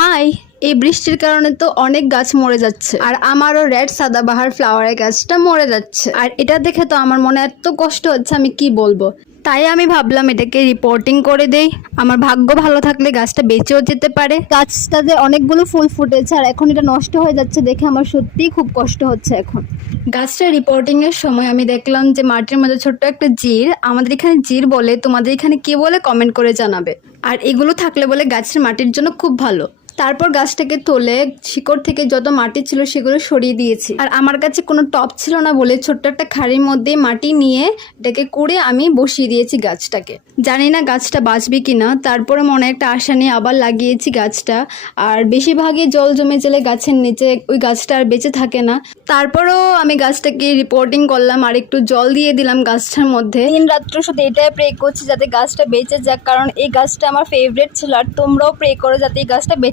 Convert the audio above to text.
High, এই বৃষ্টির কারণে তো অনেক গাছ মরে যাচ্ছে আর আমারও রেড সাদাবাহার ফ্লাওয়ারের গাছটা মরে যাচ্ছে। আর এটা দেখে তো আমার মনে এত কষ্ট হচ্ছে, আমি কি বলবো। তাই আমি ভাবলাম এটাকে রিপোর্টিং করে দেই। আমার ভাগ্য ভালো থাকলে গাছটা বেঁচেও যেতে পারে। গাছটাতে অনেকগুলো ফুল ফুটেছে আর এখন এটা নষ্ট হয়ে যাচ্ছে দেখে আমার সত্যিই খুব কষ্ট হচ্ছে এখন। গাছটা রিপোর্টিংয়ের সময় আমি দেখলাম যে মাটির মধ্যে ছোট্ট একটা জির, আমাদের এখানে জির বলে, তোমাদের এখানে কি বলে কমেন্ট করে জানাবে। আর এগুলো থাকলে বলে গাছের মাটির জন্য খুব ভালো। তারপর গাছটাকে তুলে শিকড় থেকে যত মাটি ছিল সেগুলো সরিয়ে দিয়েছি। আর আমার কাছে কোনো টব ছিল না বলে ছোট্ট একটা খাড়ির মধ্যে মাটি নিয়ে এটাকে কুড়ে আমি বসিয়ে দিয়েছি গাছটাকে। জানি না গাছটা বাঁচবে কি না, তারপরে মনে একটা আশা নিয়ে আবার লাগিয়েছি গাছটা। আর বেশিরভাগই জল জমে গেলে গাছের নিচে ওই গাছটা আর বেঁচে থাকে না। তারপরেও আমি গাছটাকে রিপোর্টিং করলাম আর একটু জল দিয়ে দিলাম গাছটার মধ্যে। দিন রাত্র শুধু এটাই প্রে করছি যাতে গাছটা বেঁচে যাক, কারণ এই গাছটা আমার ফেভারিট ছিল। আর তোমরাও প্রে করো যাতে এই গাছটা বেঁচে